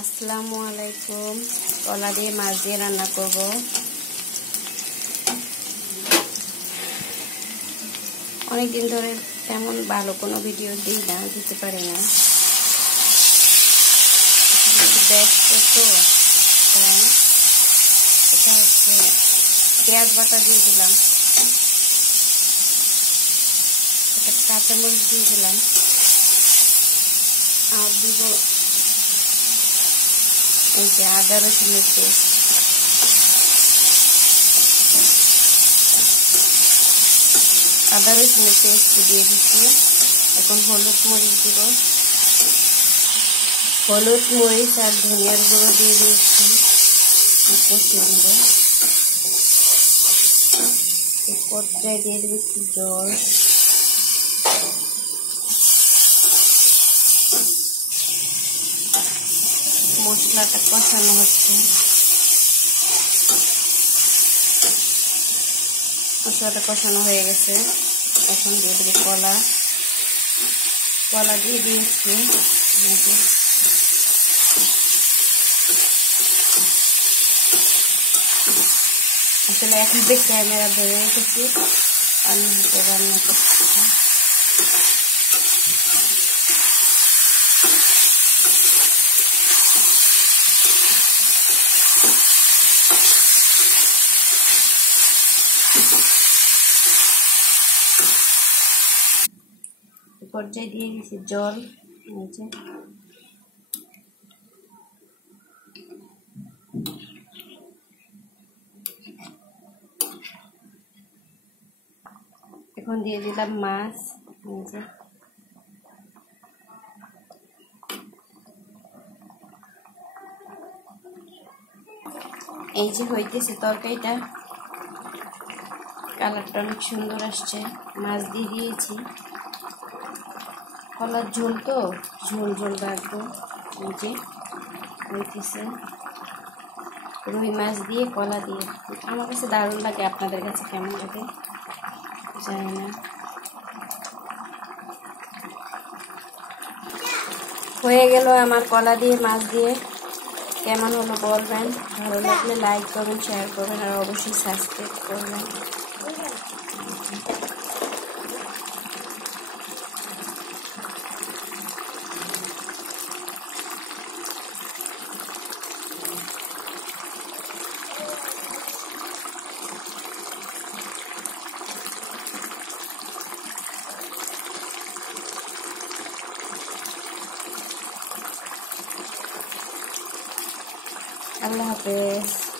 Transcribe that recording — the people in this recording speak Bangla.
আসসালামু আলাইকুম। কলা দিয়ে মাছ দিয়ে রান্না করব। অনেকদিন ধরে তেমন ভালো কোনো ভিডিও দিতে পারি না, ব্যস্ত তো। তাই এটা হচ্ছে পেঁয়াজ বাটা দিয়ে দিলাম, একটা কাঁচামরিচ দিয়ে দিলাম, আর দিব এই যে আদা রসুনের পেস্ট। আদা রসুনের পেস্ট দিয়ে দিচ্ছি। এখন হলুদ মরিচ দিব, হলুদ মরিচ আর ধনিয়ার গুঁড়ো দিয়ে দিচ্ছি। কষিয়ে নেব। পর্যায়ে দিয়ে দিচ্ছি জল। মশলাটা কষানো হচ্ছে, মশলাটা কষানো হয়ে গেছে। এখন দিয়ে দেবো কলা। কলা দিয়ে দিয়েছি। আসলে এক হাতে ক্যামেরা ধরে রেখেছি, অন্য হাতে রান্না করছি। পর্যায়ে দিয়ে দিয়েছি জল। এখন দিয়ে দিলাম মাছ। এই যে হইতেছে তরকারিটা, কালারটা অনেক সুন্দর আসছে। মাছ দিয়ে দিয়েছি। কলার ঝোল তো, ঝোল ঝোল রাখবো। এই যে হইতেছে রুই মাছ দিয়ে কলা দিয়ে। আমার কাছে দারুণ লাগে, আপনাদের কাছে কেমন লাগে জানি না। হয়ে গেল আমার কলা দিয়ে মাছ দিয়ে। কেমন হলো বলবেন। ভালো লাগলে লাইক করবেন, শেয়ার করবেন, আর অবশ্যই সাবস্ক্রাইব করবেন। আল্লাহ হাফেজ।